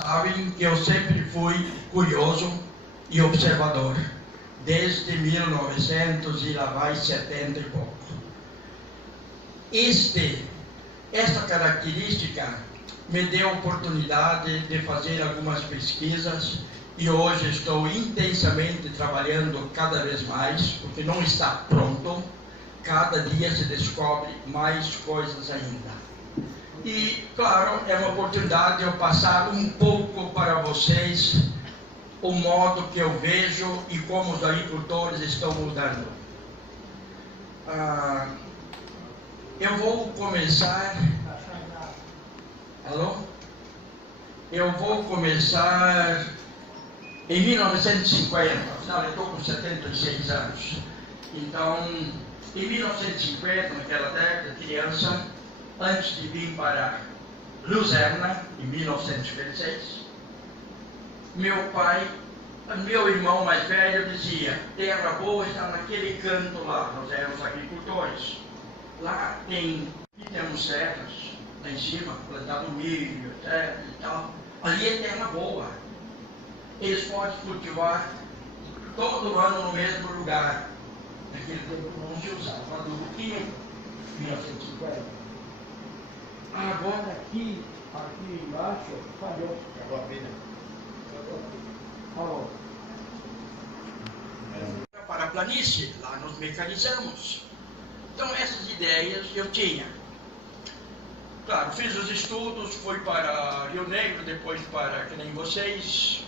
Sabem que eu sempre fui curioso e observador, desde 1900 e lá vai 70 e pouco. Esta característica me deu a oportunidade de fazer algumas pesquisas e hoje estou intensamente trabalhando cada vez mais, porque não está pronto, cada dia se descobre mais coisas ainda. E, claro, é uma oportunidade de eu passar um pouco para vocês o modo que eu vejo e como os agricultores estão mudando. Eu vou começar... Alô? Eu vou começar em 1950, afinal eu estou com 76 anos. Então, em 1950, naquela década, criança, antes de vir para Luzerna, em 1956, meu irmão mais velho dizia: terra boa está naquele canto lá. Nós éramos agricultores. Lá temos serras, lá em cima, plantado milho, etc. e tal. Ali é terra boa. Eles podem cultivar todo ano no mesmo lugar. Naquele tempo não se usava adubo químico, 1950. Agora aqui embaixo, falhou. Acabou a pilha. Falou. Para a planície, lá nos mecanizamos. Então essas ideias eu tinha. Claro, fiz os estudos, fui para Rio Negro, depois para, que nem vocês,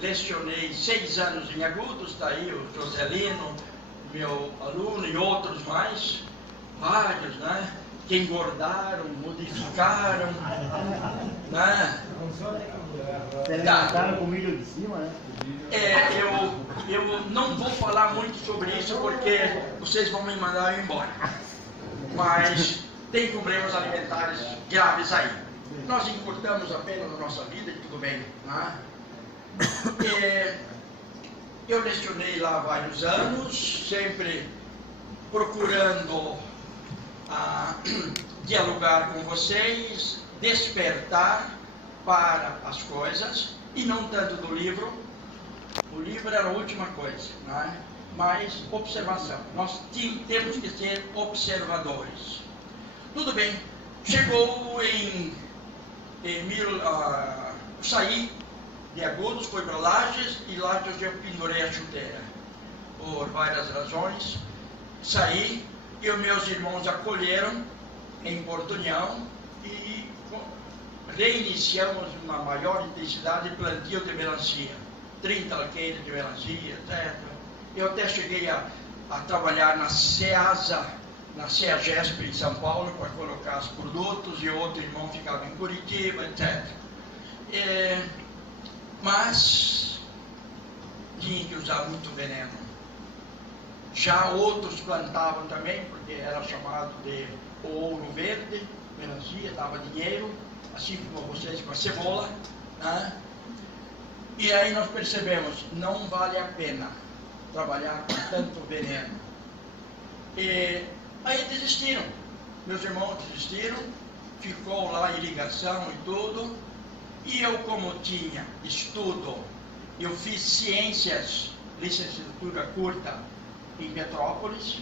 lecionei 6 anos em Agudos, está aí o Joselino, meu aluno e outros mais, vários, né? Que engordaram, modificaram, né? Se alimentaram com milho de cima, né? Eu não vou falar muito sobre isso porque vocês vão me mandar eu embora. Mas tem problemas alimentares graves aí. Nós encurtamos apenas a nossa vida e tudo bem, né? Eu lecionei lá vários anos, sempre procurando dialogar com vocês, despertar para as coisas, e não tanto do livro. O livro era a última coisa, né? Mas observação. Nós temos que ser observadores. Tudo bem, chegou saí de Agudos, fui para Lages, e Lages eu pendurei a chuteira, por várias razões. Saí, e os meus irmãos acolheram em Porto União, e reiniciamos uma maior intensidade de plantio de melancia, 30 alqueires de melancia, etc. Eu até cheguei a trabalhar na SEASA, na SEAGESP em São Paulo, para colocar os produtos, e outro irmão ficava em Curitiba, etc. Mas tinha que usar muito veneno. Já outros plantavam também, porque era chamado de ouro verde, melancia, dava dinheiro, assim como vocês com a cebola, né? E aí nós percebemos, não vale a pena trabalhar com tanto veneno. E aí desistiram, meus irmãos desistiram, ficou lá irrigação e tudo, e eu, como tinha estudo, eu fiz ciências, licenciatura curta em Petrópolis.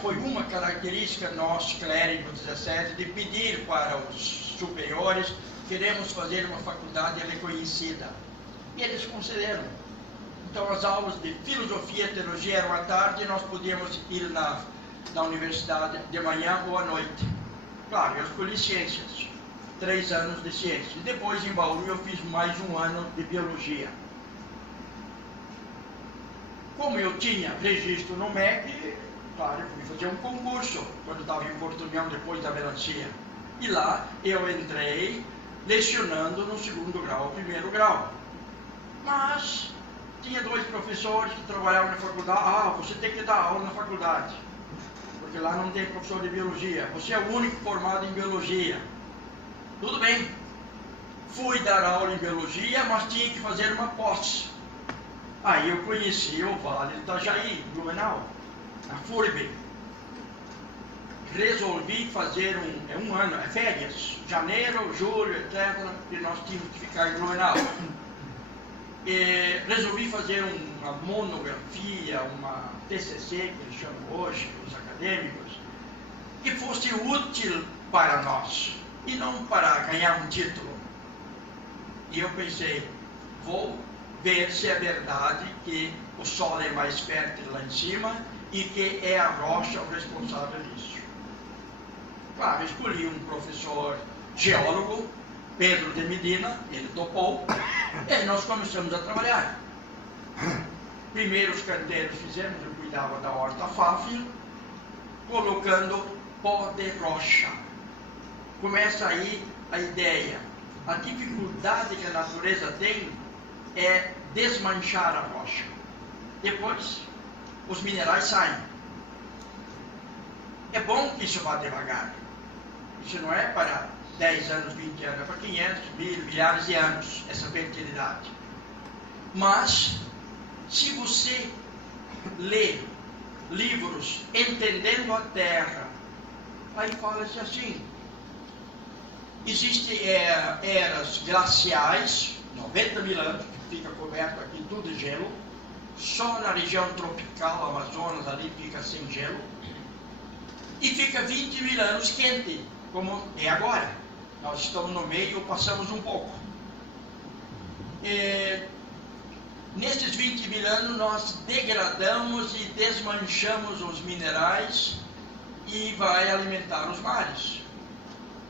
Foi uma característica nós, clérigos 17, de pedir para os superiores: queremos fazer uma faculdade reconhecida. E eles concederam. Então as aulas de filosofia e teologia eram à tarde, e nós podíamos ir na universidade de manhã ou à noite. Claro, eu escolhi ciências, 3 anos de ciências. E depois em Bauru eu fiz mais 1 ano de biologia. Como eu tinha registro no MEC, claro, eu fui fazer um concurso quando estava em Porto União, depois da melancia. E lá eu entrei lecionando no 2º grau, 1º grau. Mas tinha 2 professores que trabalhavam na faculdade. Você tem que dar aula na faculdade, porque lá não tem professor de biologia. Você é o único formado em biologia. Tudo bem. Fui dar aula em biologia, mas tinha que fazer uma pós. Aí eu conheci o Vale do Itajaí, Blumenau, na FURB. resolvi fazer um ano, férias, janeiro, julho, etc., e nós tínhamos que ficar em Blumenau. Resolvi fazer uma monografia, uma TCC, que eles chamam hoje, os acadêmicos, que fosse útil para nós, e não para ganhar um título. E eu pensei, vou ver se é verdade que o solo é mais fértil lá em cima e que é a rocha o responsável disso. Claro, escolhi um professor geólogo, Pedro de Medina, ele topou, e nós começamos a trabalhar. Primeiro os canteiros fizemos, eu cuidava da horta Fáfil, colocando pó de rocha. Começa aí a ideia. A dificuldade que a natureza tem é desmanchar a rocha. Depois, os minerais saem. É bom que isso vá devagar. Isso não é para 10 anos, 20 anos, é para 500, mil, milhares de anos, essa fertilidade. Mas, se você lê livros entendendo a Terra, aí fala-se assim, existem eras glaciais, 90 mil anos, que fica coberto aqui tudo de gelo, só na região tropical, Amazonas, ali fica sem gelo, e fica 20 mil anos quente, como é agora. Nós estamos no meio, passamos um pouco. Nesses 20 mil anos, nós degradamos e desmanchamos os minerais e vai alimentar os mares.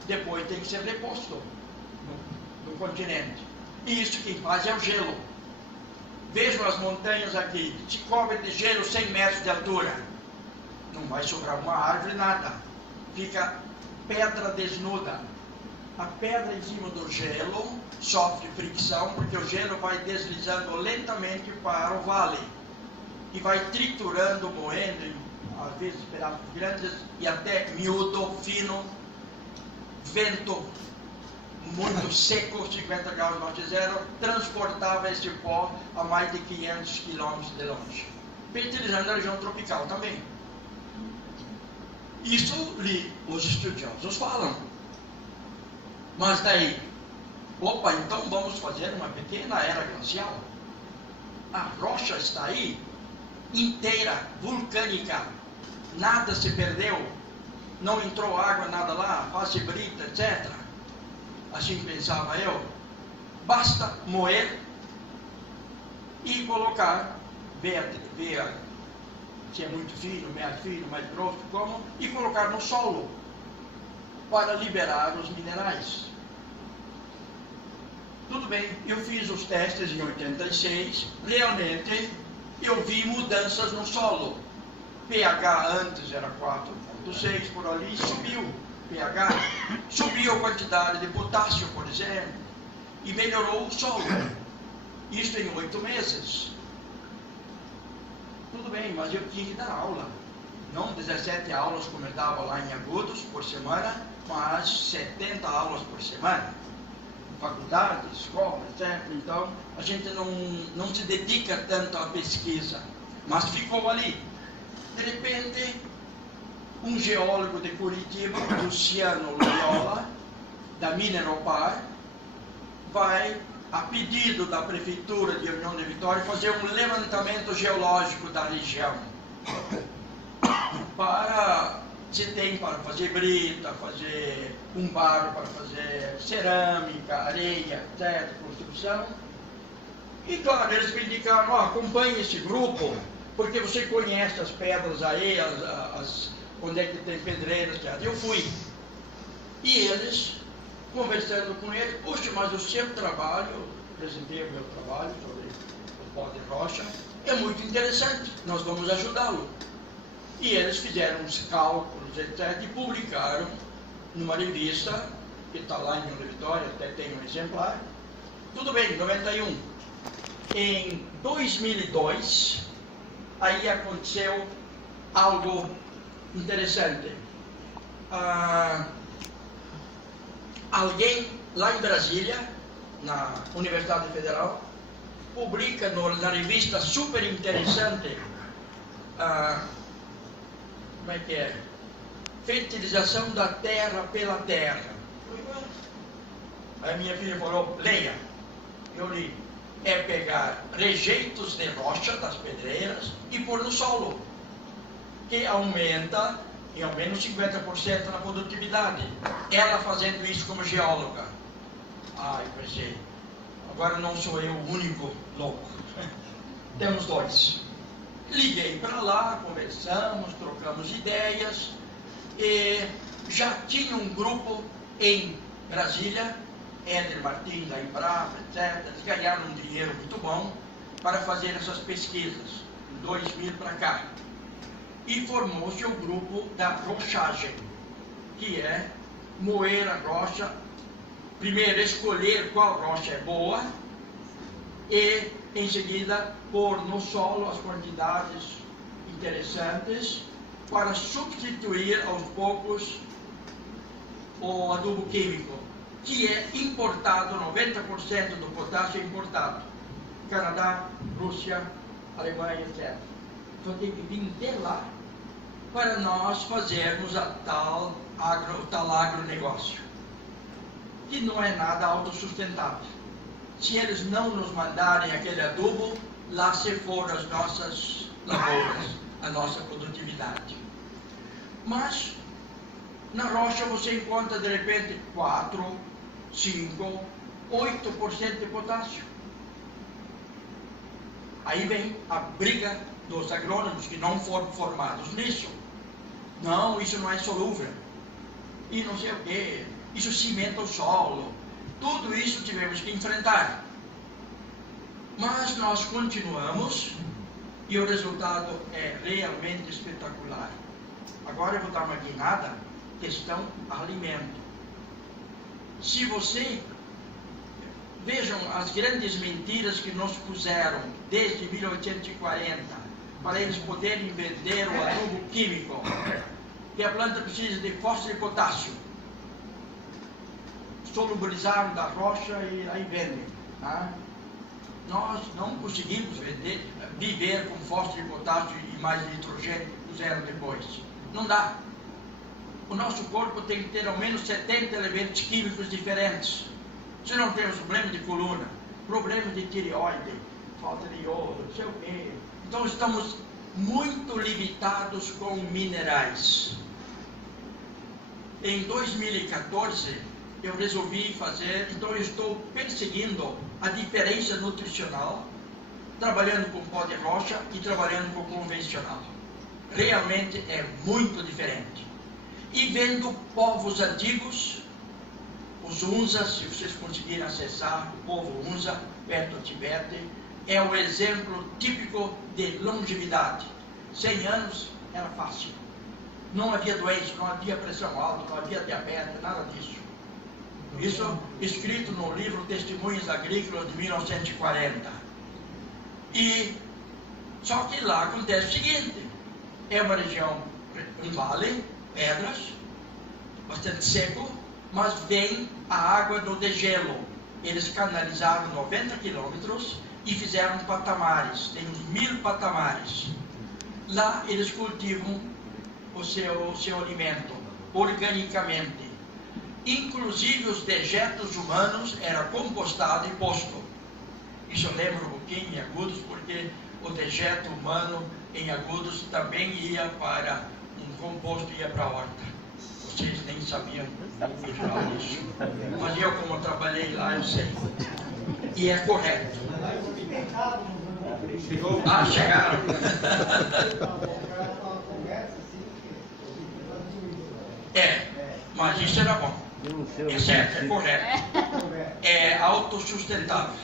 Depois tem que ser reposto no continente. E isso quem faz é o gelo. Vejam as montanhas aqui, se cobre de gelo 100 metros de altura. Não vai sobrar uma árvore, nada. Fica pedra desnuda. A pedra em cima do gelo sofre fricção, porque o gelo vai deslizando lentamente para o vale. E vai triturando, moendo, às vezes pedaços grandes e até miúdo, fino. Vento muito seco, 50 graus norte zero, transportava esse pó a mais de 500 quilômetros de longe, fertilizando a região tropical também. Isso os estudiosos falam. Mas daí, opa, então vamos fazer uma pequena era glacial. A rocha está aí, inteira, vulcânica, nada se perdeu, não entrou água, nada lá, face brita, etc. Assim pensava eu. Basta moer e colocar, ver se é muito fino, mais grosso, como, e colocar no solo para liberar os minerais. Tudo bem, eu fiz os testes em 86, realmente eu vi mudanças no solo. pH antes era 4,6, por ali subiu pH, subiu a quantidade de potássio, por exemplo, e melhorou o solo. Isso em 8 meses. Tudo bem, mas eu tinha que dar aula. Não 17 aulas como eu dava lá em Agudos por semana, mas 70 aulas por semana. Faculdade, escola, etc. Então, a gente não se dedica tanto à pesquisa, mas ficou ali. De repente, um geólogo de Curitiba, Luciano Loyola, da Mineropar, vai, a pedido da Prefeitura de União de Vitória, fazer um levantamento geológico da região. Se tem para fazer brita, fazer um barro para fazer cerâmica, areia, etc., construção. E claro, eles me indicaram, acompanhe esse grupo, porque você conhece as pedras aí, onde é que tem pedreiras, etc. Eu fui. E eles, conversando com eles, puxa, mas o seu trabalho, apresentei o meu trabalho sobre o pó de rocha, é muito interessante, nós vamos ajudá-lo. E eles fizeram uns cálculos, etc., e publicaram numa revista, que está lá em União de Vitória, até tem um exemplar. Tudo bem, 91. Em 2002, aí aconteceu algo interessante. Alguém lá em Brasília, na Universidade Federal, publica na revista super interessante, como é que é? fertilização da terra pela terra. Aí minha filha falou, leia. Eu li. É pegar rejeitos de rocha das pedreiras e pôr no solo, que aumenta em ao menos 50% na produtividade. Ela fazendo isso como geóloga. Ah, eu pensei, agora não sou eu o único louco. Temos dois. Liguei para lá, conversamos, trocamos ideias, e já tinha um grupo em Brasília, Éder Martins da Embrapa, etc. Eles ganharam um dinheiro muito bom para fazer essas pesquisas, em 2000 para cá. E formou-se o grupo da rochagem, que é moer a rocha, primeiro escolher qual rocha é boa, e em seguida pôr no solo as quantidades interessantes para substituir aos poucos o adubo químico, que é importado, 90% do potássio é importado. Canadá, Rússia, Alemanha, etc. Então tem que vir de lá para nós fazermos o tal agronegócio, que não é nada autossustentável. Se eles não nos mandarem aquele adubo, lá se foram as nossas lavouras, a nossa produtividade. Mas na rocha você encontra de repente 4, 5, 8% de potássio. Aí vem a briga dos agrônomos que não foram formados nisso. Não, isso não é solúvel. E não sei o que. Isso cimenta o solo. Tudo isso tivemos que enfrentar. Mas nós continuamos e o resultado é realmente espetacular. Agora eu vou dar uma guinada, questão alimento. Se você... Vejam as grandes mentiras que nos puseram desde 1840 para eles poderem vender o adubo químico, que a planta precisa de fósforo e potássio. Solubilizaram da rocha e aí vendem. Tá? Nós não conseguimos viver com fósforo e potássio e mais nitrogênio que puseram depois. Não dá. O nosso corpo tem que ter ao menos 70 elementos químicos diferentes. Se não temos problema de coluna, problema de tireoide, falta de iodo, não sei o quê. Então estamos muito limitados com minerais. Em 2014, eu resolvi fazer, então eu estou perseguindo a diferença nutricional, trabalhando com pó de rocha e trabalhando com convencional. Realmente é muito diferente. E vendo povos antigos, os Hunzas, se vocês conseguirem acessar, o povo Hunza, perto do Tibete, é o exemplo típico de longevidade. 100 anos era fácil. Não havia doença, não havia pressão alta, não havia diabetes, nada disso. Isso escrito no livro Testemunhos Agrícolas de 1940. E só que lá acontece o seguinte: é uma região, um vale, pedras, bastante seco, mas vem a água do degelo. Eles canalizaram 90 quilômetros e fizeram patamares, tem uns 1000 patamares. Lá eles cultivam o seu alimento organicamente. Inclusive os dejetos humanos eram compostados e posto. Isso lembra um pouquinho em Agudos, porque o dejeto humano em Agudos também ia para um composto, ia para a horta. Vocês nem sabiam disso. Mas eu, como trabalhei lá, eu sei. E é correto. Ah, chegaram. É, mas isso era bom. É certo, é correto. É autossustentável.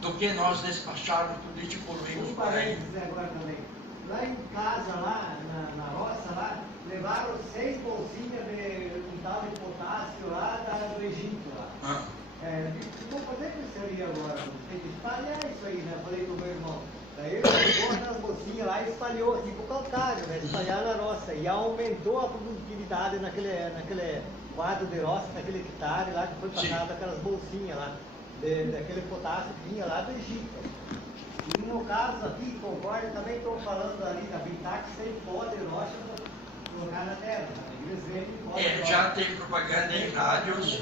Do que nós despacharmos tudo isso e poluímos por aí. Lá em casa, lá na roça, lá, levaram 6 bolsinhas de um tal de potássio lá do Egito. Lá. Vou fazer com isso aí agora, tem que espalhar isso aí, né? Eu falei pro meu irmão. Daí ele pegou aquelas bolsinhas lá e espalhou assim pro calcário, né? Espalhar na roça. E aumentou a produtividade naquele quadro de roça, naquele hectare lá que foi passado aquelas bolsinhas lá, daquele potássio que vinha lá do Egito. E no caso aqui, Concórdia, também estou falando ali da Bitac sem pó de rocha, colocar na terra. Eles vendem já tem propaganda em rádios.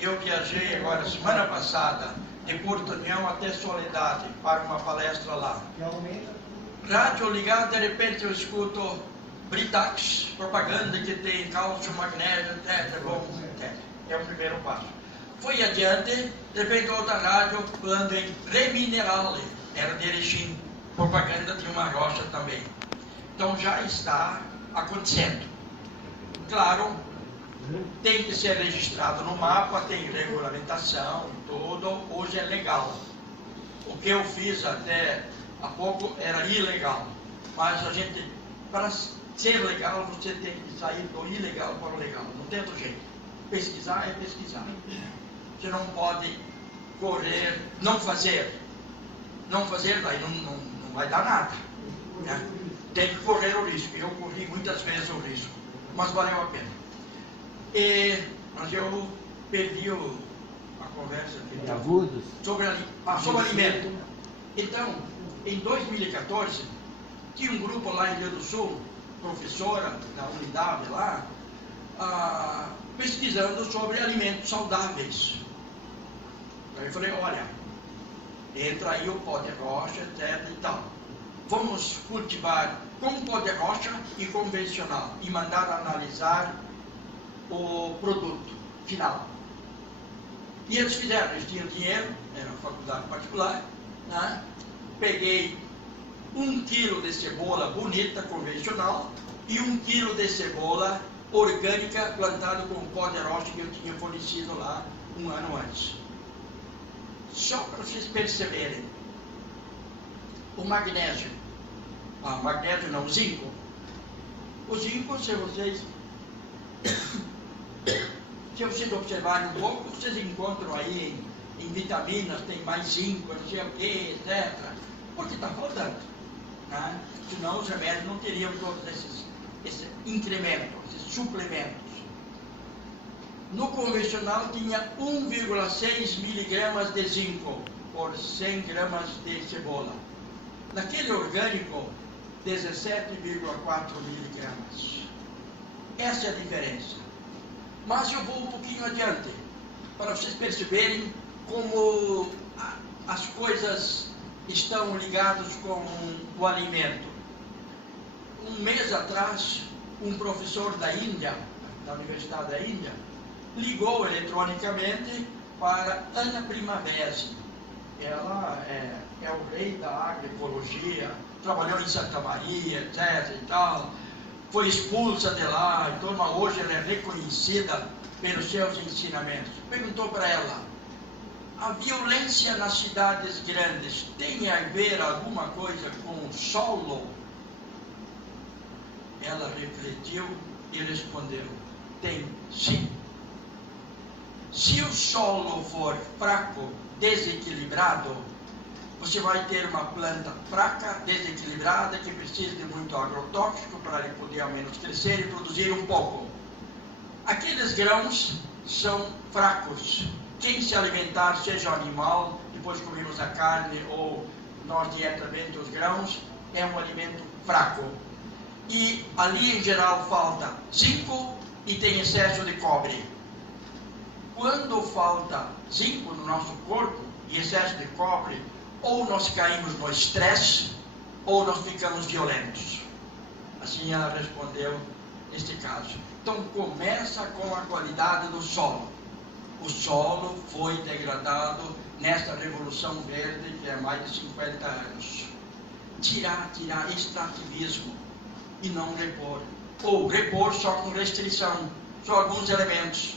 Eu viajei agora semana passada de Porto União até Soledade para uma palestra lá. Rádio ligado, de repente eu escuto Britax, propaganda que tem cálcio, magnésio, etc. Bom, é o primeiro passo. Fui adiante, de repente outra rádio falando em Reminerale, era de Erechim, propaganda de uma rocha também. Então já está acontecendo. Claro, tem que ser registrado no mapa, tem regulamentação, tudo, hoje é legal. O que eu fiz até há pouco era ilegal, mas a gente, para ser legal, você tem que sair do ilegal para o legal, não tem outro jeito. Pesquisar é pesquisar. Você não pode correr, não fazer, daí não vai dar nada, né? Tem que correr o risco. Eu corri muitas vezes o risco, mas valeu a pena. Mas eu perdi a conversa sobre alimento. Então, em 2014, tinha um grupo lá em Rio do Sul, professora da unidade lá, pesquisando sobre alimentos saudáveis. Aí eu falei, olha, entra aí o pó de rocha, etc e tal. Vamos cultivar com pó de rocha e convencional e mandar analisar o produto final. E eles fizeram, eles tinham dinheiro, era uma faculdade particular, né? Peguei 1 quilo de cebola bonita, convencional, e 1 quilo de cebola orgânica plantada com pó de rocha que eu tinha fornecido lá 1 ano antes. Só para vocês perceberem, o magnésio, o zinco. O zinco, se vocês observarem um pouco, vocês encontram aí em vitaminas, tem mais zinco, não sei o que, etc. Porque está faltando, né? Senão os remédios não teriam todos esses incrementos, esses suplementos. No convencional tinha 1,6 miligramas de zinco por 100 gramas de cebola. Naquele orgânico, 17,4 miligramas. Essa é a diferença. Mas eu vou um pouquinho adiante, para vocês perceberem como as coisas estão ligadas com o alimento. Um mês atrás, um professor da Índia, da Universidade da Índia, ligou eletronicamente para Ana Primavesi. Ela é o rei da agroecologia, trabalhou em Santa Maria, etc e tal. Foi expulsa de lá, então hoje ela é reconhecida pelos seus ensinamentos. Perguntou para ela, a violência nas cidades grandes tem a ver alguma coisa com o solo? Ela refletiu e respondeu, tem sim. Se o solo for fraco, desequilibrado, você vai ter uma planta fraca, desequilibrada, que precisa de muito agrotóxico para ele poder ao menos crescer e produzir um pouco. Aqueles grãos são fracos. Quem se alimentar, seja o animal, depois comemos a carne ou nós diretamente os grãos, é um alimento fraco. E ali em geral falta zinco e tem excesso de cobre. Quando falta zinco no nosso corpo e excesso de cobre, ou nós caímos no estresse, ou nós ficamos violentos. Assim ela respondeu neste caso. Então começa com a qualidade do solo. O solo foi degradado nesta Revolução Verde, que é mais de 50 anos. Tirar extrativismo e não repor. Ou repor só com restrição, só alguns elementos.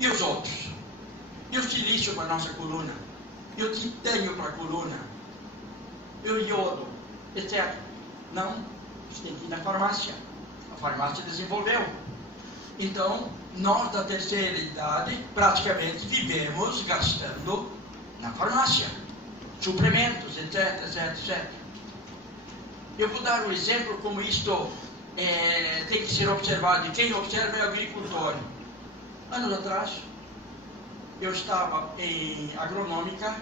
E os outros? E o silício para a nossa coluna? E o titânio para a coluna? E o iodo? Etc. Não, você tem que ir na farmácia. A farmácia desenvolveu. Então, nós da terceira idade praticamente vivemos gastando na farmácia. Suplementos, etc, etc, etc. Eu vou dar um exemplo como isto tem que ser observado. E quem observa é o agricultor. Anos atrás, eu estava em agronômica,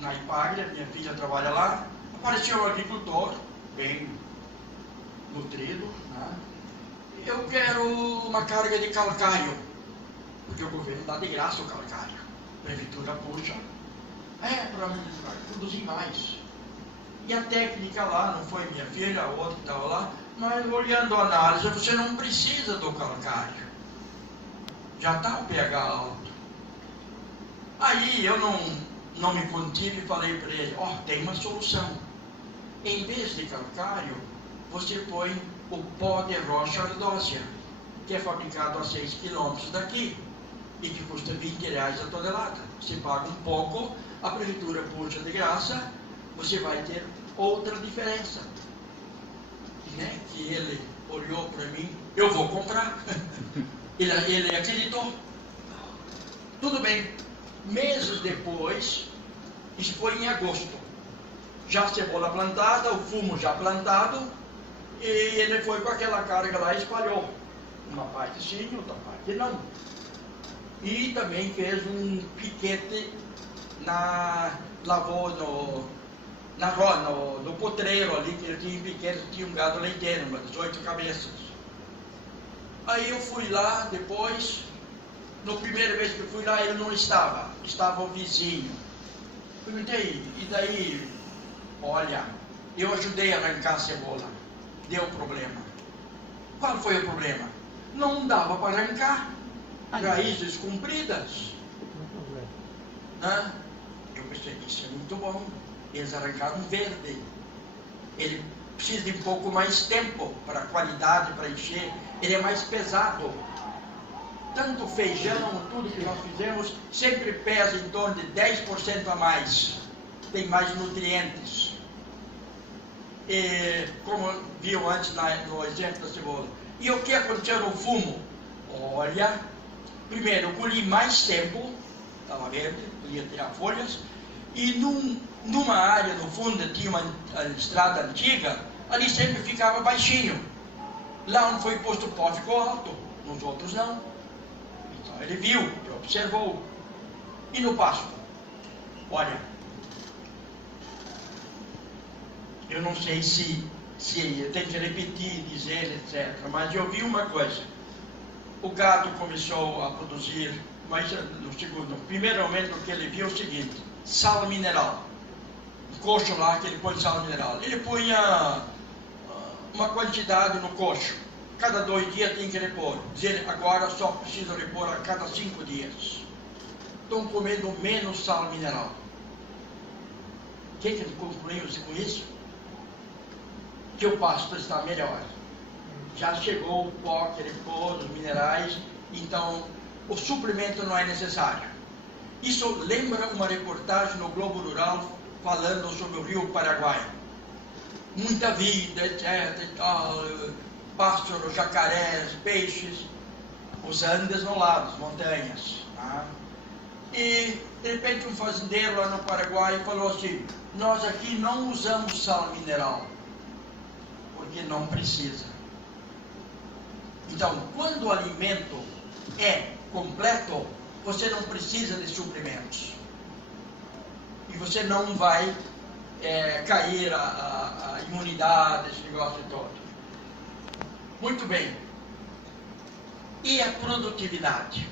na Ipagre, minha filha trabalha lá, apareceu um agricultor, bem nutrido, né? Eu quero uma carga de calcário, porque o governo dá de graça o calcário. A prefeitura puxa, para produzir mais. E a técnica lá, não foi minha filha, a outra que estava lá, mas olhando a análise, você não precisa do calcário. Já está o pH alto. Aí eu não me contive e falei para ele, tem uma solução. Em vez de calcário, você põe o pó de rocha ardósia, que é fabricado a 6 quilômetros daqui e que custa R$20 a tonelada. Você paga um pouco, a prefeitura puxa de graça, você vai ter outra diferença. Né? Que ele olhou para mim, eu vou comprar. ele acreditou. Tudo bem. Meses depois, isso foi em agosto, já a cebola plantada, o fumo já plantado, e ele foi com aquela carga lá e espalhou. Uma parte sim, outra parte não. E também fez um piquete lavou no potreiro ali, que ele tinha um piquete, tinha um gado leiteiro, umas 18 cabeças. Aí eu fui lá depois, na primeira vez que eu fui lá ele não estava, estava o vizinho. Perguntei, e daí, olha, eu ajudei a arrancar a cebola, deu problema. Qual foi o problema? Não dava para arrancar, raízes compridas. Né? Eu pensei, isso é muito bom, eles arrancaram verde. Ele precisa de um pouco mais tempo para a qualidade, para encher, ele é mais pesado. Tanto feijão, tudo que nós fizemos, sempre pesa em torno de 10% a mais. Tem mais nutrientes. E, como viu antes no exemplo da cebola. E o que aconteceu no fumo? Olha, primeiro eu colhi mais tempo, estava verde, podia tirar folhas, e numa área no fundo tinha uma estrada antiga, ali sempre ficava baixinho. Lá onde foi posto o pó ficou alto, nos outros não. Então ele viu, ele observou. E no pasto? Olha, eu não sei se eu tenho que repetir, dizer, etc. Mas eu vi uma coisa. O gado começou a produzir, mas no primeiro momento que ele viu é o seguinte, sal mineral. O coxo lá que ele põe sal mineral. Ele punha uma quantidade no coxo. Cada 2 dias tem que repor. Dizer, agora só precisa repor a cada 5 dias. Estão comendo menos sal mineral. O que ele concluiu com isso? Que o pasto está melhor. Já chegou o pó que ele pôs, os minerais, então o suplemento não é necessário. Isso lembra uma reportagem no Globo Rural falando sobre o rio Paraguai. Muita vida, etc. E tal, pássaros, jacarés, peixes, os Andes no lado, as montanhas. Tá? E de repente um fazendeiro lá no Paraguai falou assim, nós aqui não usamos sal mineral, porque não precisa. Então, quando o alimento é completo, você não precisa de suplementos. E você não vai cair a imunidade, esse negócio todo. Muito bem. E a produtividade?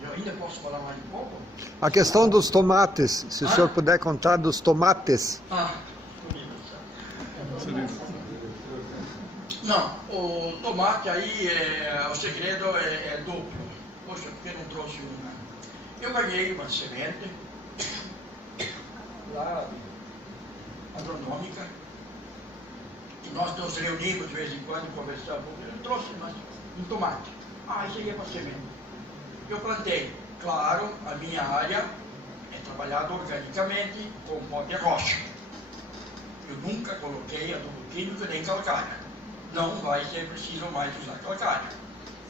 Eu ainda posso falar mais um pouco? A questão dos tomates, se o senhor puder contar dos tomates. Não, o tomate aí, o segredo é duplo. Poxa, por que não trouxe uma? Eu ganhei uma semente lá, agronômica, e nós nos reunimos de vez em quando, conversamos. Eu trouxe um tomate. Isso aí é para semente. Eu plantei. Claro, a minha área é trabalhada organicamente com pó de rocha. Eu nunca coloquei adubo químico nem calcário. Não vai ser preciso mais usar calcário,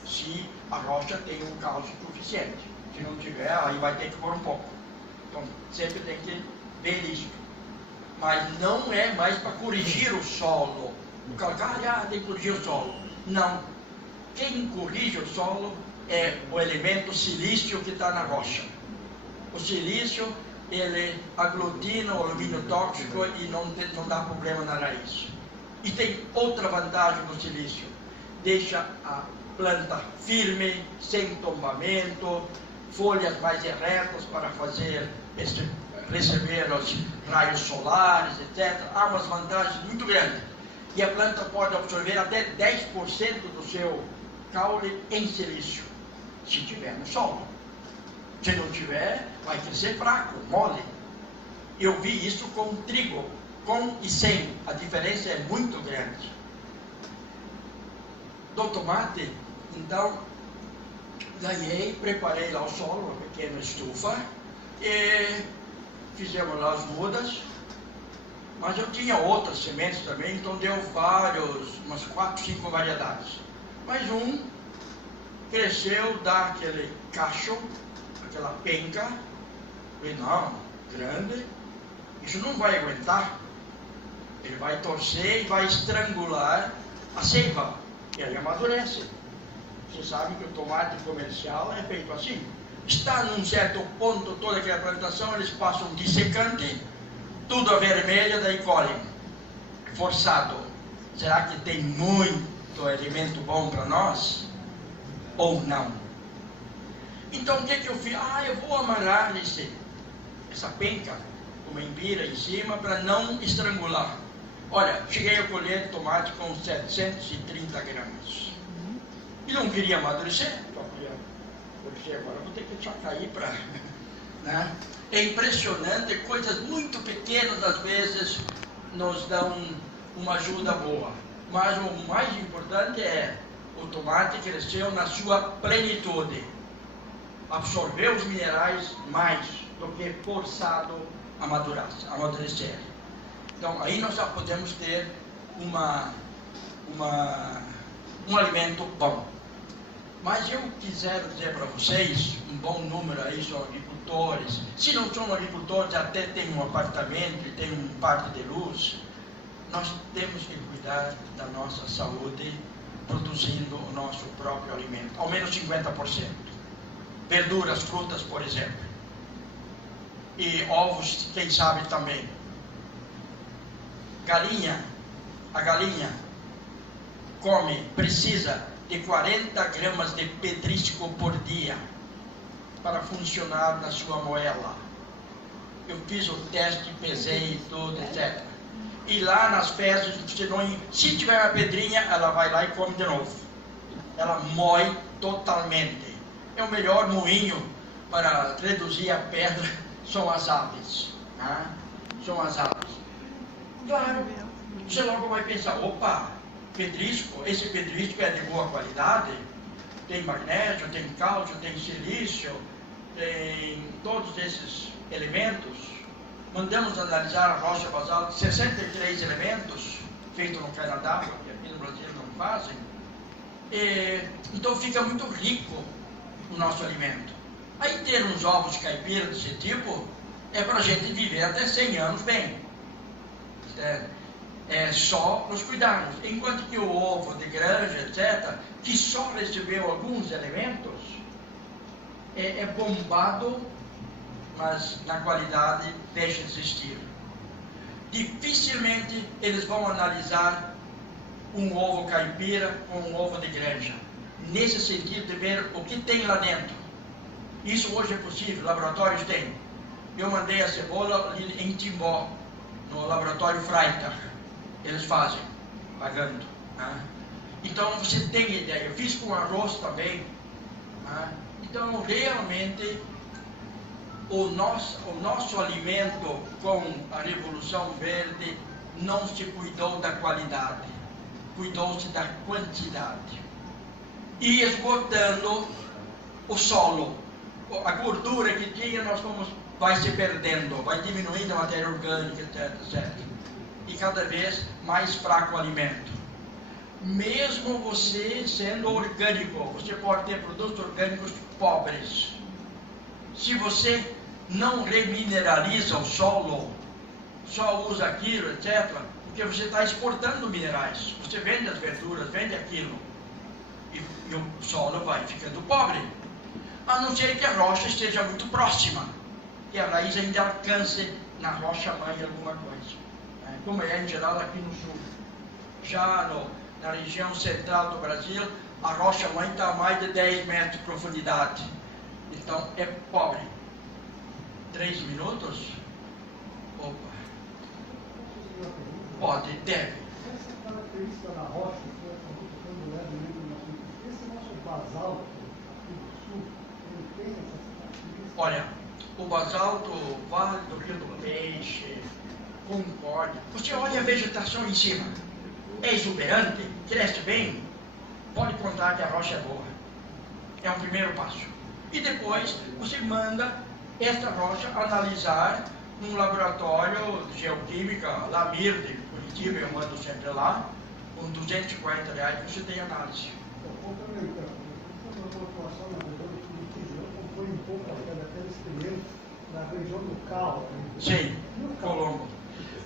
se a rocha tem um cálcio suficiente. Se não tiver, aí vai ter que pôr um pouco. Então, sempre tem que ver isso. Mas não é mais para corrigir o solo. O calcário tem que corrigir o solo. Não. Quem corrige o solo é o elemento silício que está na rocha. O silício, ele aglutina o alumínio tóxico e não dá problema na raiz. E tem outra vantagem no silício: deixa a planta firme, sem tombamento, folhas mais eretas para receber os raios solares, etc. Há umas vantagens muito grandes. E a planta pode absorver até 10% do seu caule em silício, se tiver no solo. Se não tiver, vai crescer fraco, mole. Eu vi isso com trigo, com e sem. A diferença é muito grande. Do tomate, então, preparei lá o solo, uma pequena estufa, e fizemos lá as mudas. Mas eu tinha outras sementes também, então deu umas 4, 5 variedades. Mas um cresceu, dá aquele cacho, aquela penca. E não, grande, isso não vai aguentar. Ele vai torcer e vai estrangular a seiva. E aí amadurece. Você sabe que o tomate comercial é feito assim. Está num certo ponto toda aquela plantação, eles passam de secante, tudo avermelha, daí colhem. Forçado. Será que tem muito alimento bom para nós? Ou não? Então o que eu fiz? Eu vou amarrar essa penca, uma embira em cima, para não estrangular. Olha, cheguei a colher tomate com 730 gramas. E não queria amadurecer. Só queria amadurecer agora, vou ter que deixar cair para... Né? É impressionante, coisas muito pequenas às vezes nos dão uma ajuda boa. Mas o mais importante é, o tomate cresceu na sua plenitude. Absorveu os minerais mais do que forçado a amadurecer. Então aí nós já podemos ter um alimento bom. Mas eu quero dizer para vocês, um bom número aí são agricultores. Se não são agricultores, até tem um apartamento e tem um parte de luz. Nós temos que cuidar da nossa saúde produzindo o nosso próprio alimento, ao menos 50%. Verduras, frutas, por exemplo. E ovos, quem sabe também. A galinha precisa de 40 gramas de pedrisco por dia para funcionar na sua moela. Eu fiz o teste, pesei e tudo, etc. E lá nas fezes, se tiver uma pedrinha, ela vai lá e come de novo. Ela moe totalmente. É o melhor moinho para reduzir a pedra, são as aves. Né? São as aves. Claro, você logo vai pensar, opa, esse pedrisco é de boa qualidade, tem magnésio, tem cálcio, tem silício, tem todos esses elementos. Mandamos analisar a rocha basal de 63 elementos, feito no Canadá, porque aqui no Brasil não fazem. Então fica muito rico o nosso alimento. Aí ter uns ovos caipira desse tipo, é para a gente viver até 100 anos bem. É só nos cuidarmos. Enquanto que o ovo de granja, etc., que só recebeu alguns elementos, é bombado, mas na qualidade deixa de existir. Dificilmente eles vão analisar um ovo caipira com um ovo de granja, nesse sentido de ver o que tem lá dentro. Isso hoje é possível, laboratórios têm. Eu mandei a cebola em Timbó, no laboratório Freitag. Eles fazem, pagando. Né? Então você tem ideia. Eu fiz com arroz também. Né? Então realmente o nosso alimento com a Revolução Verde não se cuidou da qualidade, cuidou-se da quantidade. E esgotando o solo. A gordura que tinha, vai se perdendo, vai diminuindo a matéria orgânica, etc. E cada vez mais fraco o alimento. Mesmo você sendo orgânico, você pode ter produtos orgânicos pobres. Se você não remineraliza o solo, só usa aquilo, etc., porque você está exportando minerais. Você vende as verduras, vende aquilo. E o solo vai ficando pobre. A não ser que a rocha esteja muito próxima, que a raiz ainda alcance na rocha mãe alguma coisa. Como é em geral aqui no sul. Já na região central do Brasil, a rocha-mãe está a mais de 10 metros de profundidade. Então, é pobre. 3 minutos? Opa. Pode, deve. Essa característica da rocha, que é quando leva o livro, esse nosso basalto aqui do sul, ele tem essas características? Olha, o basalto, o Vale do Rio do Peixe, Concórdia, você olha a vegetação em cima, é exuberante, cresce bem, pode contar que a rocha é boa. É um primeiro passo. E depois você manda esta rocha analisar num laboratório de geoquímica, Lamir de Curitiba, eu mando sempre lá, com R$240 você tem análise. Na região do cal. Sim, Colombo.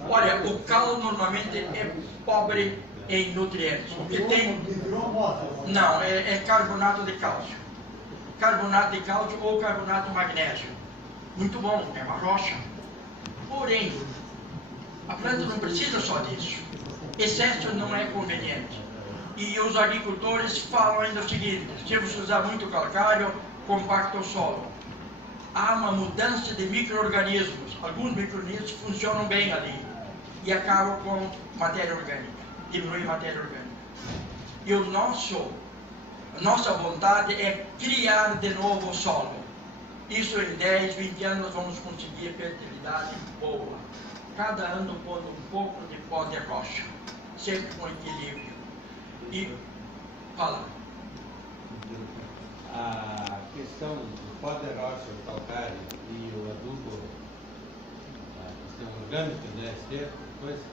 Olha, o cal normalmente é pobre em nutrientes. Ele tem... Não, é carbonato de cálcio. Carbonato de cálcio ou carbonato de magnésio. Muito bom, é uma rocha. Porém, a planta não precisa só disso. Excesso não é conveniente. E os agricultores falam ainda o seguinte: se você usar muito calcário, compacta o solo. Há uma mudança de micro-organismos. Alguns micro-organismos funcionam bem ali e acabam com matéria orgânica, diminui matéria orgânica. E a nossa vontade é criar de novo o solo. Isso em 10, 20 anos nós vamos conseguir fertilidade boa. Cada ano pondo um pouco de pó de rocha, sempre com equilíbrio. E fala. A questão do pó de rocha, o calcário e o adubo, a questão orgânica, né, esterco, coisa,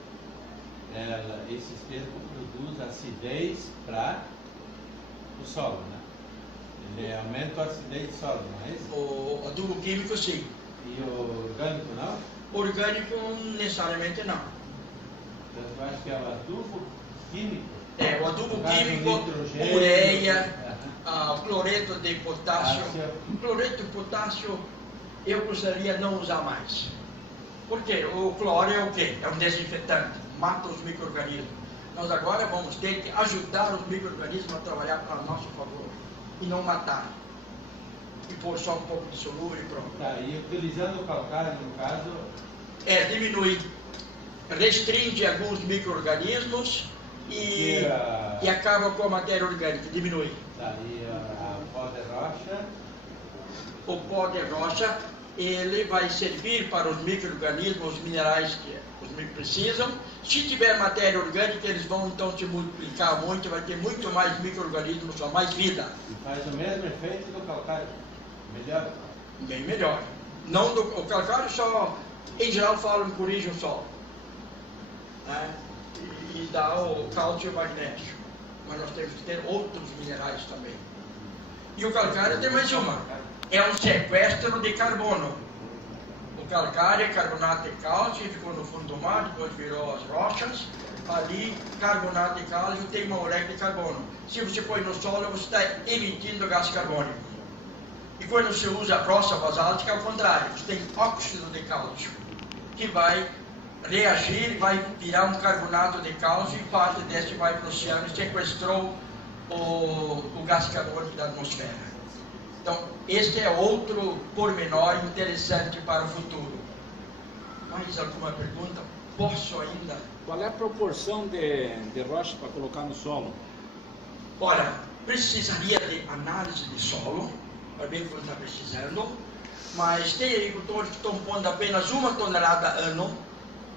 esse esterco produz acidez para o solo, né? Ele aumenta a acidez do solo, não é isso? O adubo químico, sim. E o orgânico, não? Orgânico, necessariamente não. Então, eu acho que é o adubo químico. É, o adubo químico, ureia, cloreto de potássio. Cloreto de potássio eu gostaria não usar mais. Por quê? O cloro é o quê? É um desinfetante, mata os micro-organismos. Nós agora vamos ter que ajudar os micro-organismos a trabalhar para nosso favor e não matar. E pôr só um pouco de solúvel e pronto. Tá, e utilizando o calcário, no caso... Diminui, restringe alguns micro-organismos e acaba com a matéria orgânica, diminui. Tá, e a pó de rocha? O pó de rocha, ele vai servir para os micro-organismos, os minerais que os micro precisam. Se tiver matéria orgânica, eles vão então se multiplicar muito, vai ter muito mais micro-organismos, só mais vida. E faz o mesmo efeito do calcário? Melhor? Bem melhor. Não o calcário só, em geral, falam que corrige o solo. Né? E dá o cálcio e o magnésio. Mas nós temos que ter outros minerais também. E o calcário tem mais uma. É um sequestro de carbono. O calcário é carbonato de cálcio, ficou no fundo do mar, depois virou as rochas. Ali, carbonato de cálcio tem uma molécula de carbono. Se você põe no solo, você está emitindo gás carbônico. E quando você usa a rocha basáltica, é o contrário. Você tem óxido de cálcio, que vai reagir, vai virar um carbonato de cálcio e parte desse vai para o oceano e sequestrou o gás carbônico da atmosfera. Então, este é outro pormenor interessante para o futuro. Mais alguma pergunta? Posso ainda? Qual é a proporção de rocha para colocar no solo? Olha, precisaria de análise de solo, para ver o que está precisando, mas tem agricultores que estão pondo apenas 1 tonelada ano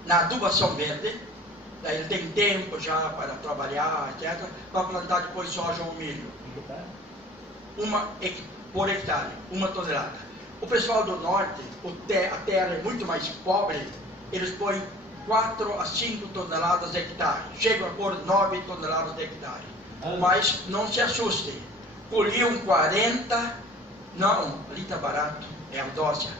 na adubação verde, daí ele tem tempo já para trabalhar, etc., para plantar depois soja ou milho. Por hectare, 1 tonelada. O pessoal do norte, a terra é muito mais pobre, eles põem 4 a 5 toneladas hectare, chegam a pôr 9 toneladas de hectare. Mas não se assustem, colhiam 40, não, ali está barato, é a dócia.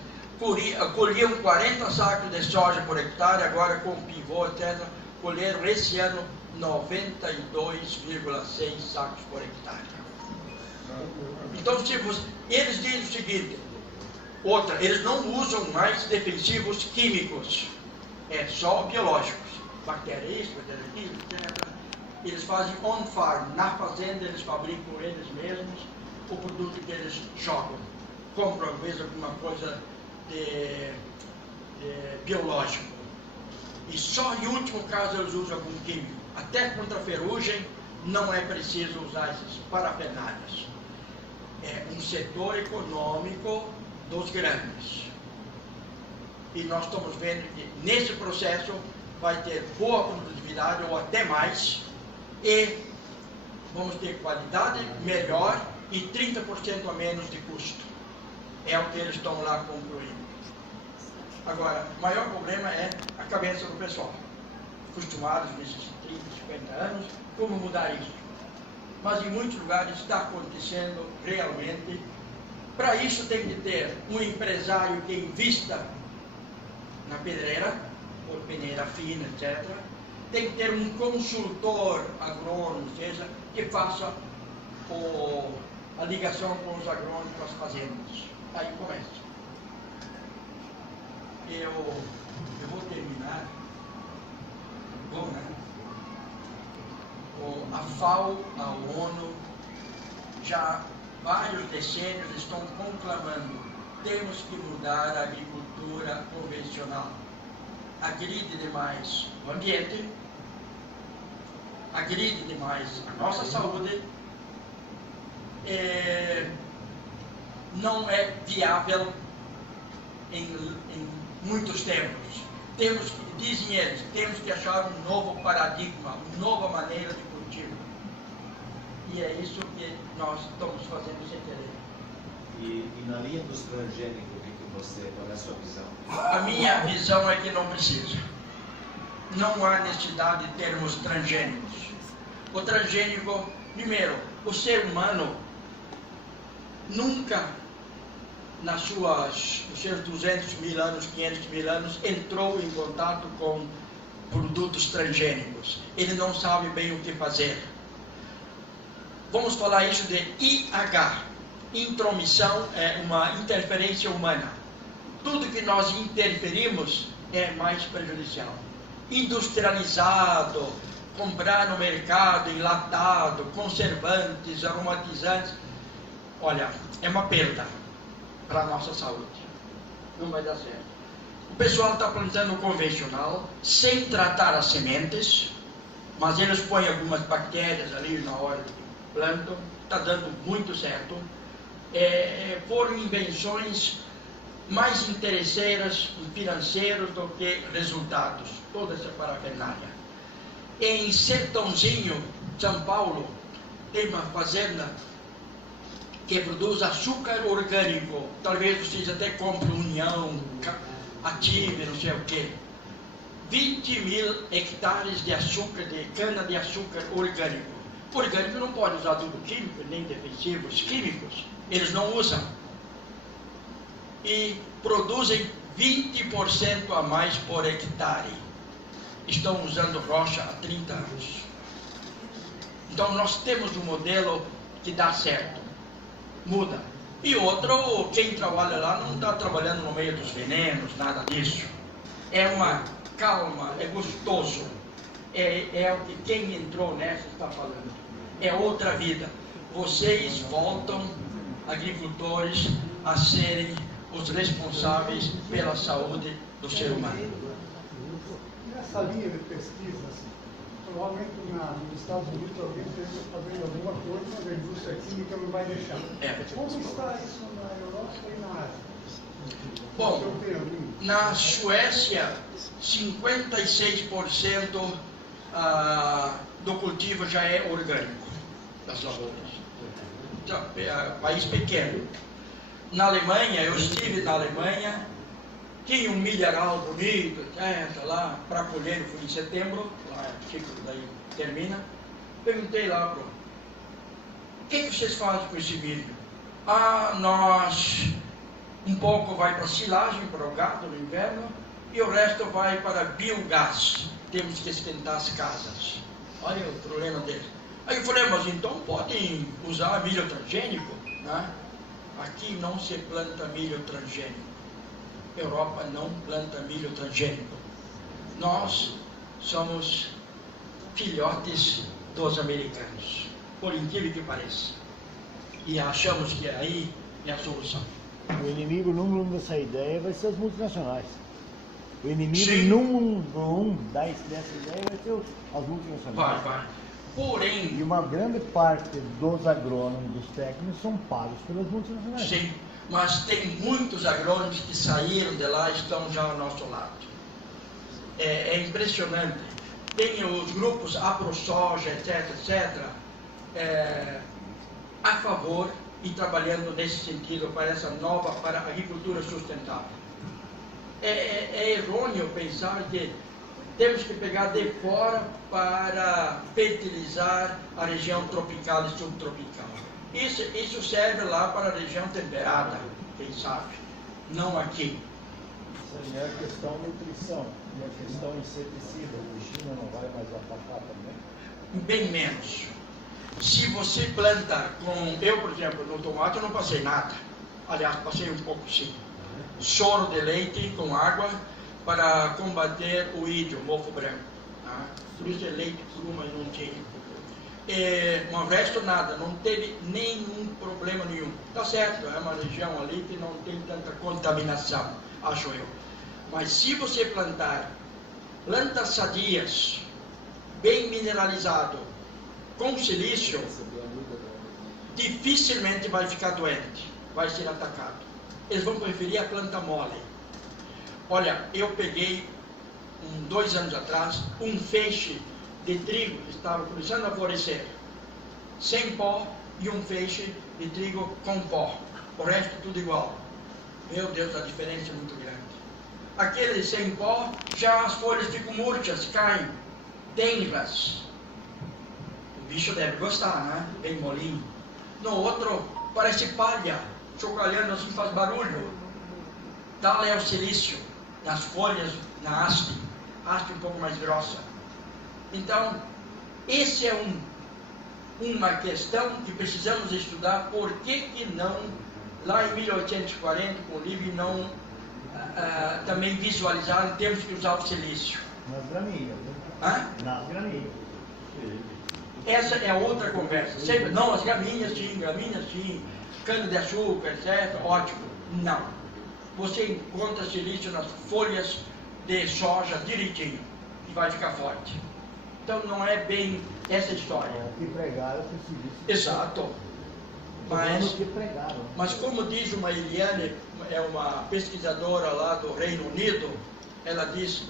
Colhiam 40 sacos de soja por hectare, agora com pivô, etc., colheram esse ano 92,6 sacos por hectare. Então, eles dizem o seguinte, eles não usam mais defensivos químicos, é só biológicos, bactéria isso, bactéria aquilo, etc. Eles fazem on-farm, na fazenda eles fabricam eles mesmos o produto que eles jogam. Compram às vezes alguma coisa de biológico. E só em último caso eles usam algum químico. Até contra a ferrugem não é preciso usar essas parafernálias. É um setor econômico dos grandes. E nós estamos vendo que nesse processo vai ter boa produtividade ou até mais, e vamos ter qualidade melhor e 30% a menos de custo. É o que eles estão lá concluindo. Agora, o maior problema é a cabeça do pessoal. Acostumados nesses 30, 50 anos, como mudar isso? Mas em muitos lugares está acontecendo realmente. Para isso tem que ter um empresário que invista na pedreira, ou peneira fina, etc. Tem que ter um consultor agrônomo, seja, que faça a ligação com os agrônomos, com as fazendas. Aí começa. Eu vou terminar. Bom, né? A FAO, a ONU, já vários decênios estão conclamando: temos que mudar a agricultura convencional. Agride demais o ambiente, agride demais a nossa saúde, não é viável em muitos tempos. Dizem eles, temos que achar um novo paradigma, uma nova maneira de cultivo. E é isso que nós estamos fazendo sem querer. E na linha dos transgênicos, qual é a sua visão? A minha visão é que não precisa. Não há necessidade de termos transgênicos. O transgênico, primeiro, o ser humano nunca, nos seus 200 mil anos, 500 mil anos, entrou em contato com produtos transgênicos. Ele não sabe bem o que fazer. Vamos falar isso de IH. Intromissão é uma interferência humana. Tudo que nós interferimos é mais prejudicial. Industrializado, comprar no mercado, enlatado, conservantes, aromatizantes, olha, é uma perda para a nossa saúde. Não vai dar certo. O pessoal está plantando convencional, sem tratar as sementes, mas eles põem algumas bactérias ali na hora que plantam, está dando muito certo. Foram invenções mais interesseiras e financeiras do que resultados, toda essa parafernália. Em Sertãozinho, São Paulo, tem uma fazenda que produz açúcar orgânico. Talvez vocês até comprem União, Ative, não sei o que. 20 mil hectares de açúcar, de cana de açúcar orgânico. Orgânico não pode usar adubo químico, nem defensivos químicos. Eles não usam. E produzem 20% a mais por hectare. Estão usando rocha há 30 anos. Então nós temos um modelo que dá certo. Muda. E outro, quem trabalha lá não está trabalhando no meio dos venenos, nada disso. É uma calma, é gostoso. É o que quem entrou nessa está falando. É outra vida. Vocês voltam, agricultores, a serem os responsáveis pela saúde do ser humano. Nessa linha de pesquisas, provavelmente nos Estados Unidos alguém esteja fazendo alguma coisa, mas a indústria química não vai deixar. Como está isso na Europa e na Ásia? Bom, na Suécia, 56% do cultivo já é orgânico, das lavouras. Então, país pequeno. Na Alemanha, eu estive na Alemanha, tinha um milharal bonito, lá, para colher, eu fui em setembro, lá o ciclo daí termina. Perguntei lá, o que vocês fazem com esse milho? Nós, um pouco vai para silagem, para o gado no inverno, e o resto vai para biogás. Temos que esquentar as casas. Olha o problema deles. Aí eu falei, mas então podem usar milho transgênico, né? Aqui não se planta milho transgênico. Europa não planta milho transgênico. Nós somos filhotes dos americanos, por incrível que pareça. E achamos que aí é a solução. O inimigo número 1 dessa ideia vai ser as multinacionais. O inimigo Sim. número 1 dessa ideia vai ser as multinacionais. Vai. Porém, E uma grande parte dos agrônomos, dos técnicos, são pagos pelas multinacionais. sim, mas tem muitos agrônomos que saíram de lá e estão já ao nosso lado. É impressionante. Tem os grupos AproSoja, etc., a favor e trabalhando nesse sentido para a agricultura sustentável. É errôneo pensar que temos que pegar de fora para fertilizar a região tropical e subtropical. Isso serve lá para a região temperada, quem sabe, não aqui. Isso é a questão nutrição, e a questão inseticida. A China não vai mais atacar também? Bem menos. Se você planta eu, por exemplo, no tomate eu não passei nada. Aliás, passei um pouco sim. Soro de leite com água para combater o ídio, o mofo branco. Tá? Por isso é leite cru, mas não tinha. O resto nada, não teve nenhum problema nenhum. Tá certo, é uma região ali que não tem tanta contaminação, acho eu. Mas se você plantar plantas sadias, bem mineralizado, com silício, dificilmente vai ficar doente, vai ser atacado. Eles vão preferir a planta mole. Olha, eu peguei, 2 anos atrás, um feixe de trigo que estava começando a florescer, sem pó, e um feixe de trigo com pó. O resto tudo igual. Meu Deus, a diferença é muito grande. Aquele sem pó, já as folhas ficam murchas, caem, tenras. O bicho deve gostar, né? Bem molinho. No outro, parece palha, chocalhando assim, faz barulho. Tal é o silício nas folhas, na haste um pouco mais grossa. Então, esse é uma questão que precisamos estudar. Por que não, lá em 1840, com o Livre, não também visualizaram, temos que usar o silício? Nas gramíneas. Nas gramíneas. Essa é outra conversa. Sempre, não, as gramíneas sim, cana-de-açúcar, etc. Ótimo. Não. Você encontra silício nas folhas de soja direitinho, e vai ficar forte. Então não é bem essa história. O que pregaram é o silício. Exato. Mas como diz uma Eliane, é uma pesquisadora lá do Reino Unido, ela diz: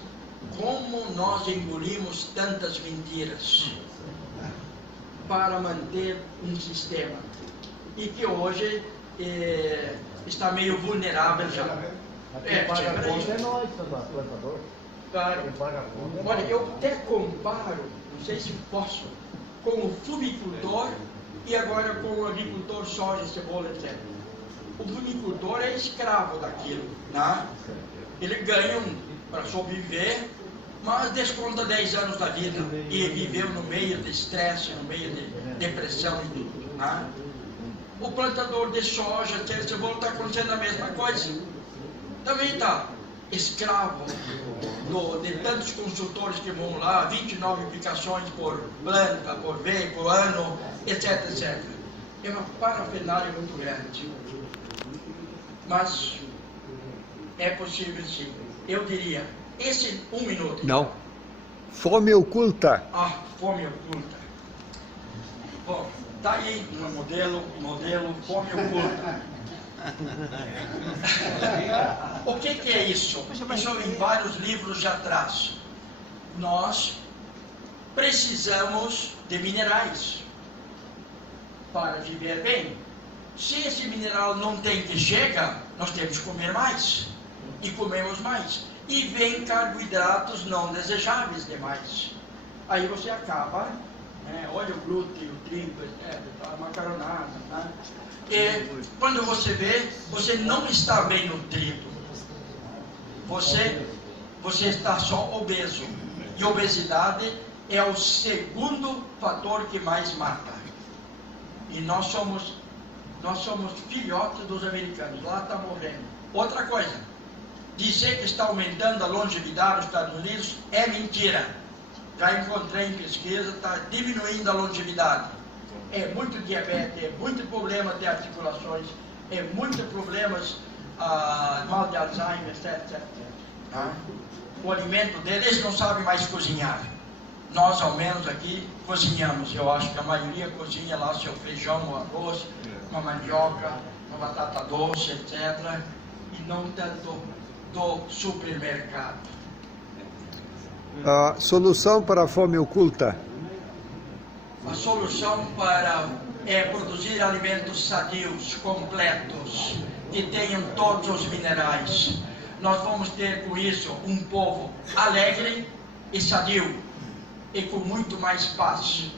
como nós engolimos tantas mentiras para manter um sistema, e que hoje está meio vulnerável já. Quem paga a conta é nós, plantador. Claro. Quem paga a conta é Olha, nós. eu até comparo, não sei se posso, com o fumicultor e agora com o agricultor soja, cebola, etc. O fumicultor é escravo daquilo, né? Ele ganha para sobreviver, mas desconta 10 anos da vida e viveu no meio de estresse, no meio de depressão e tudo, né? O plantador de soja, etc., cebola, está acontecendo a mesma coisa. Também está escravo de tantos consultores que vão lá, 29 aplicações por planta, por vez, por ano, etc, etc. É uma parafernália muito grande. Mas é possível sim. Eu diria, esse 1 minuto. Não. Fome oculta. Fome oculta. Bom, tá aí um modelo fome oculta. O que é isso? Isso em vários livros já atrás. Nós precisamos de minerais para viver bem. Se esse mineral não tem que chega, nós temos que comer mais. E comemos mais. E vem carboidratos não desejáveis demais. Aí você acaba, olha o glúten, o trigo, a macaronada, tá? E quando você vê, você não está bem nutrido. Você está só obeso. E obesidade é o segundo fator que mais mata. E nós somos filhotes dos americanos. Lá está morrendo. Outra coisa, dizer que está aumentando a longevidade dos Estados Unidos é mentira. já encontrei em pesquisa, está diminuindo a longevidade. É muito diabetes, é muito problema de articulações, é muito problemas, mal de Alzheimer, etc. O alimento deles, eles não sabem mais cozinhar. Nós, ao menos aqui, cozinhamos. Eu acho que a maioria cozinha lá seu feijão, o arroz, uma mandioca, uma batata doce, etc. E não tanto do supermercado. A solução para a fome oculta? A solução é produzir alimentos sadios, completos, que tenham todos os minerais. Nós vamos ter com isso um povo alegre e sadio, e com muito mais paz.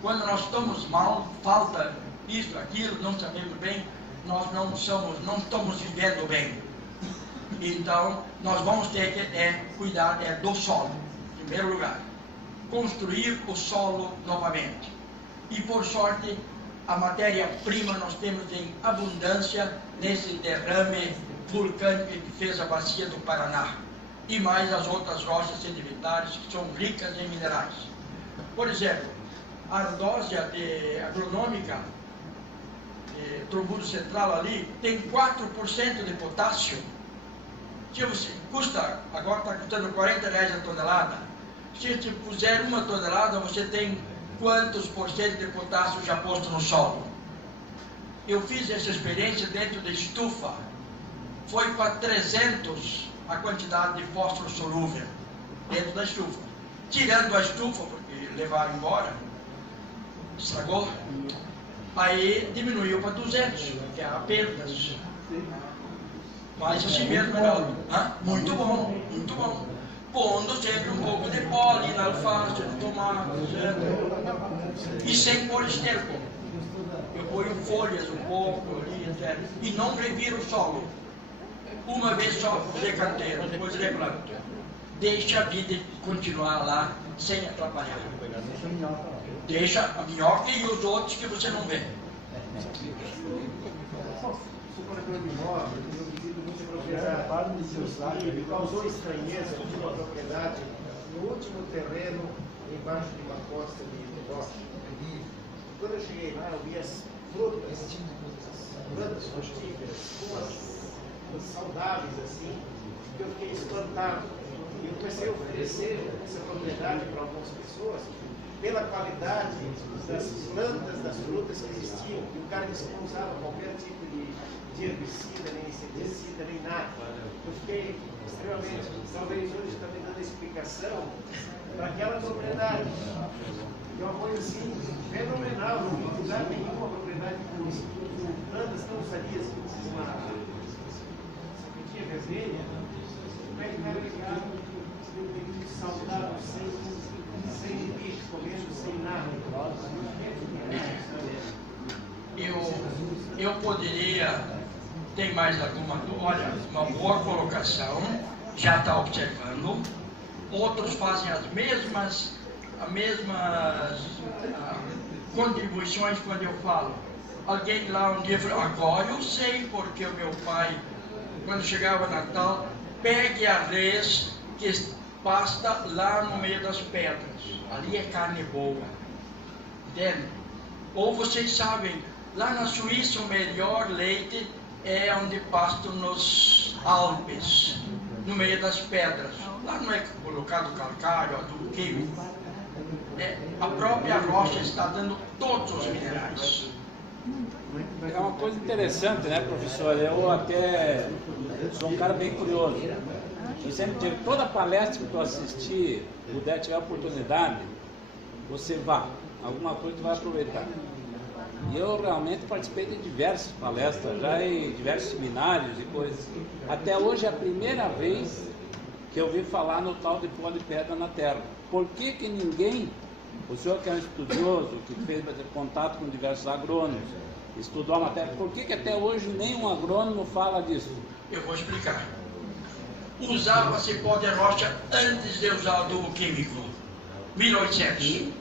Quando nós estamos mal, falta isso, aquilo, não sabemos bem, nós não estamos vivendo bem. Então, nós vamos ter que cuidar do solo, em primeiro lugar. Construir o solo novamente. E, por sorte, a matéria-prima nós temos em abundância nesse derrame vulcânico que fez a bacia do Paraná. E mais as outras rochas sedimentares que são ricas em minerais. Por exemplo, a ardósia agronômica, Trombudo Central ali, tem 4% de potássio. Se você agora está custando R$40 a tonelada. Se você puser 1 tonelada, você tem quantos por cento de potássio já posto no solo? Eu fiz essa experiência dentro da estufa. Foi para 300 a quantidade de fósforo solúvel dentro da estufa. Tirando a estufa, porque levaram embora, estragou, aí diminuiu para 200, que é a perdas. Mas assim mesmo, muito bom, muito bom. Pondo sempre um pouco de pólen na alface, no tomate, certo? E sem pôr esterco. Eu ponho folhas um pouco ali, etc. E não reviro o solo. Uma vez só, recanteiro, depois replanto. Deixa a vida continuar lá, sem atrapalhar. Deixa a minhoca e os outros que você não vê. Me causou estranheza de uma propriedade no último terreno, embaixo de uma costa de rocha. Quando eu cheguei lá, eu vi as frutas, as plantas frutíferas, saudáveis assim, eu fiquei espantado. E eu comecei a oferecer essa propriedade para algumas pessoas pela qualidade das plantas, das frutas que existiam. E o cara disse que não usava qualquer tipo de herbicida, nem inseticida, nem nada. Eu fiquei extremamente, talvez hoje está me dando explicação para aquela propriedade. É uma coisa assim, fenomenal, não vi lugar nenhuma propriedade com plantas tão sadias, uma sapetinha vermelha, como é que vai ligar saudável, sem bicho, comendo, sem nada. Eu poderia, tem mais alguma, olha, uma boa colocação, já está observando, outros fazem as mesmas contribuições quando eu falo. Alguém lá um dia falou, agora eu sei porque o meu pai, quando chegava Natal, pegue a res que pasta lá no meio das pedras, ali é carne boa, entende? Ou vocês sabem, lá na Suíça o melhor leite é onde pastam nos Alpes, no meio das pedras. Lá não é colocado calcário, adubo químico. A própria rocha está dando todos os minerais. É uma coisa interessante, né, professor? Eu até sou um cara bem curioso. Eu sempre tive, toda palestra que eu assisti, puder, tiver oportunidade, você vá, alguma coisa você vai aproveitar. E eu realmente participei de diversas palestras, já em diversos seminários e coisas. Até hoje é a primeira vez que eu ouvi falar no tal de pó de pedra na Terra. Por que que ninguém, o senhor que é um estudioso, que fez contato com diversos agrônomos, estudou a matéria, por que que até hoje nenhum agrônomo fala disso? Eu vou explicar. Usava-se pó de rocha antes de usar o adubo químico. 1800.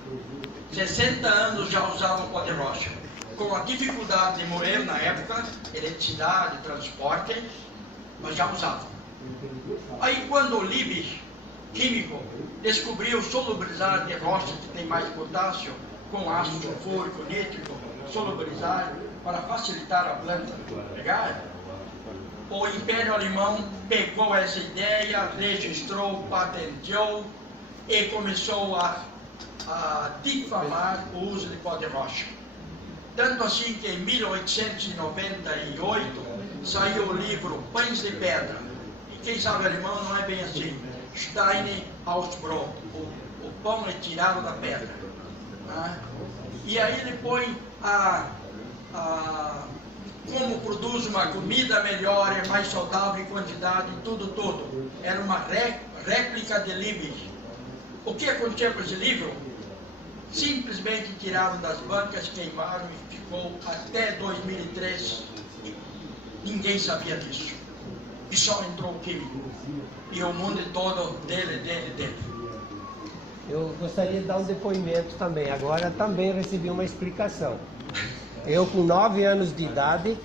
60 anos já usavam pó de rocha. Com a dificuldade de moer na época, eletricidade, transporte, mas já usavam. Aí quando o Liebig químico descobriu solubilizar de rochas que tem mais potássio com ácido sulfúrico, nítrico, solubilizar para facilitar a planta pegar. O Império Alemão pegou essa ideia, registrou, patenteou e começou a difamar o uso de pó de rocha. Tanto assim que em 1898 saiu o livro Pães de Pedra. E quem sabe alemão não é bem assim. Steine aus Brot. O pão é tirado da pedra. E aí ele põe como produz uma comida melhor, é mais saudável em quantidade, tudo. Era uma réplica de Liebig. O que aconteceu com esse livro? Simplesmente tiraram das bancas, queimaram e ficou até 2003. Ninguém sabia disso. E só entrou o químico. E o mundo todo dele. Eu gostaria de dar um depoimento também. Agora também recebi uma explicação. Eu, com 9 anos de idade,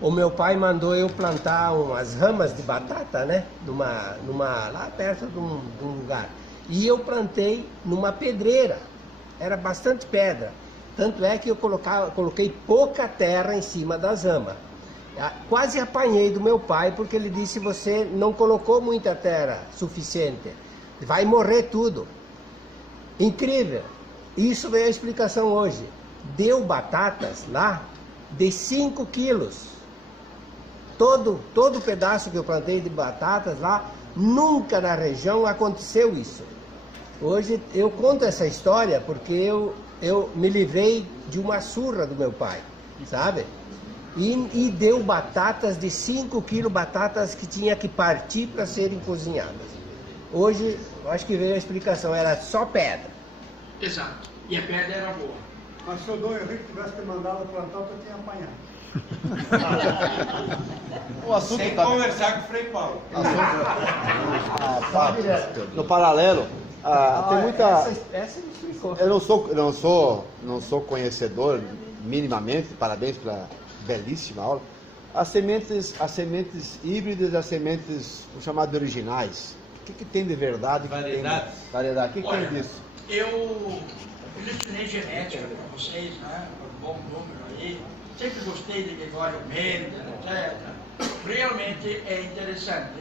o meu pai mandou eu plantar umas ramas de batata, né? Lá perto de um lugar. E eu plantei numa pedreira. Era bastante pedra. Tanto é que eu coloquei pouca terra em cima das ramas. Quase apanhei do meu pai, porque ele disse: você não colocou muita terra suficiente. Vai morrer tudo. Incrível. Isso veio a explicação hoje. Deu batatas lá de 5 quilos. Todo pedaço que eu plantei de batatas lá, nunca na região aconteceu isso. Hoje eu conto essa história porque eu me livrei de uma surra do meu pai, sabe? E deu batatas de 5 quilos, batatas que tinha que partir para serem cozinhadas. Hoje, eu acho que veio a explicação, era só pedra. Exato, e a pedra era boa. Mas se o Dom Henrique tivesse te mandado plantar, eu tinha apanhado. O assunto sem tá... conversar com o Frei Paulo. No paralelo, tem muita... Essa me explicou. Eu não sou conhecedor minimamente, parabéns pela belíssima aula. As sementes híbridas e as sementes chamadas de originais. O que tem de verdade? Variedades. Variedade. O que tem disso? Eu ensinei genética para vocês, né? Um bom número aí. Sempre gostei de Gregório Mendes, etc. Realmente é interessante.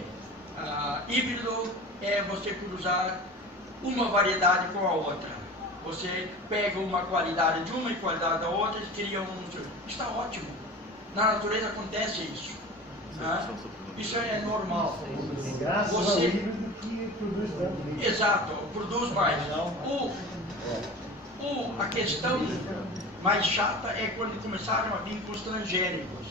Híbrido é você cruzar uma variedade com a outra. Você pega uma qualidade de uma e qualidade da outra e cria um... Está ótimo. Na natureza acontece isso. Né? Isso é normal. Graças ao híbrido que produz tanto. Exato, produz mais. A questão mais chata é quando começaram a vir com os transgênicos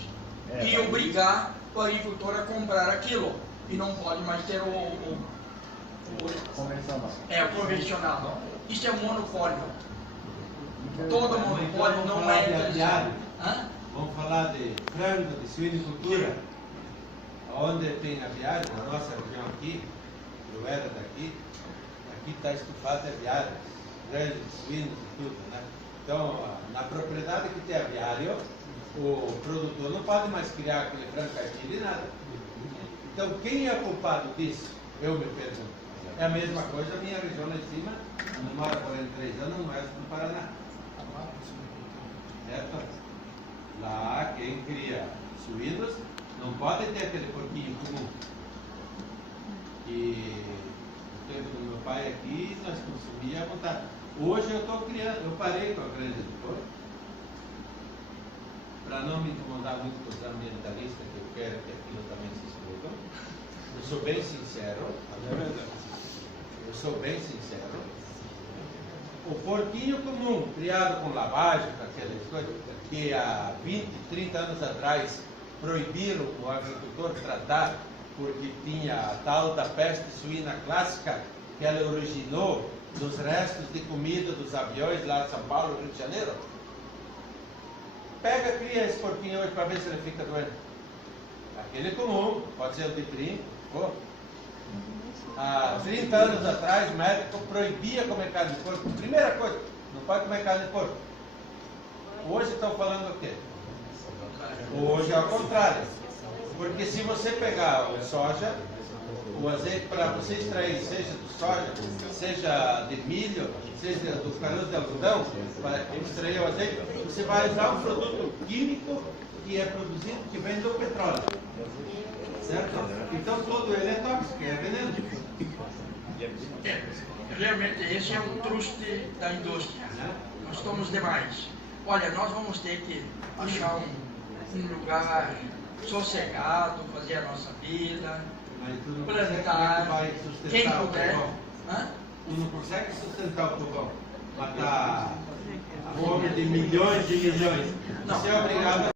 e obrigar o agricultor a comprar aquilo. E não pode mais ter o convencional. Isso é um monopólio. Todo monopólio não é interessante. Vamos falar de frango, de suinicultura. Onde tem aviário, na nossa região aqui, eu era daqui, aqui está estufado aviário, grandes, suínos e tudo, né? Então, na propriedade que tem aviário, o produtor não pode mais criar aquele frango caipira e nada. Então, quem é culpado disso? Eu me pergunto. É a mesma coisa, a minha região lá em cima, não mora 43 anos, no oeste do Paraná. Certo? Lá, quem cria suínos, não pode ter aquele porquinho comum. E no tempo do meu pai aqui, nós consumíamos à vontade. Hoje eu estou criando, eu parei com a granja de porco, para não me incomodar muito com os ambientalistas, que eu quero que aquilo também se exploda. Eu sou bem sincero. Eu sou bem sincero. O porquinho comum, criado com lavagem, com aquelas coisas, que há 20, 30 anos atrás proibiram o agricultor tratar porque tinha a tal da peste suína clássica que ela originou dos restos de comida dos aviões lá de São Paulo, Rio de Janeiro. Pega, cria esse porquinho hoje para ver se ele fica doente. Aquele comum, pode ser o de trinco. Há 30 anos atrás o médico proibia comer carne de porco. Primeira coisa, não pode comer carne de porco. Hoje estão falando o quê? Hoje é ao contrário. Porque se você pegar o soja, o azeite, para você extrair, seja do soja, seja de milho, seja do caroço de algodão, para extrair o azeite, você vai usar um produto químico que é produzido, que vem do petróleo. Certo? Então todo ele é tóxico, é veneno. Realmente esse é um truste da indústria. Nós estamos demais. Olha, nós vamos ter que achar um lugar sossegado, fazer a nossa vida, plantar, quem puder. Tu não consegue sustentar o povão, matar a fome de milhões de milhões. Você é obrigado a